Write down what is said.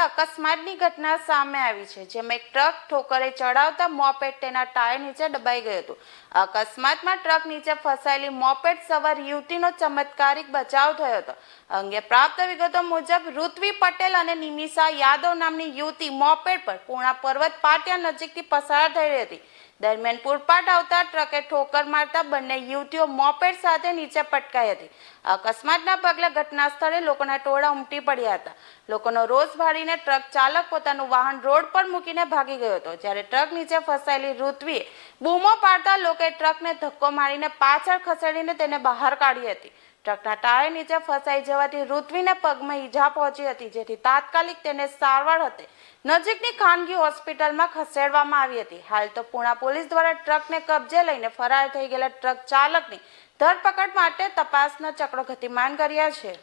અકસ્માતની ઘટના સામે આવી છે, જેમાં એક ટ્રક ઠોકરે ચડાવતા મોપેડ તેના ટાયર નીચે દબાઈ ગયું હતું. અકસ્માતમાં ટ્રક નીચે ફસાયેલી મોપેડ સવાર યુવતીનો ચમત્કારિક બચાવ થયો હતો. અંગે પ્રાપ્ત વિગતો મુજબ, ઋત્વી પટેલ અને નિમિષા યાદવ નામની યુવતી મોપેડ પર પૂર્ણા પર્વત પાટિયા નજીકથી પસાર થઈ રહી હતી. દરમિયાન પૂરપાટ આવતા ટ્રકે ઠોકર મારતા બંને યુવતીઓ મોપેડ સાથે નીચે પટકાઈ હતી. અકસ્માતના પગલે ઘટના સ્થળે લોકોના ટોળા ઉમટી પડ્યા હતા. લોકોનો રોષ ભાળીને ટ્રક ચાલક પોતાનું વાહન રોડ પર મૂકીને ભાગી ગયો હતો. જ્યારે ટ્રક નીચે ફસાયેલી ઋત્વીએ બૂમો પાડતા લોકોએ ટ્રકને ધક્કો મારીને પાછળ ખસેડીને તેને બહાર કાઢી હતી. ટ્રકના ટાયર નીચે ફસાઈ જવાથી ઋત્વીને પગમાં ઈજા પહોંચી હતી, જેથી તાત્કાલિક તેને સારવાર હતી નજીકની ખાનગી હોસ્પિટલમાં ખસેડવામાં આવી હતી. હાલ તો પુણા પોલીસ દ્વારા ટ્રકને કબજે લઈને ફરાર થઈ ગયેલા ટ્રક ચાલકની ધરપકડ માટે તપાસના ચક્રો ગતિમાન કર્યા છે.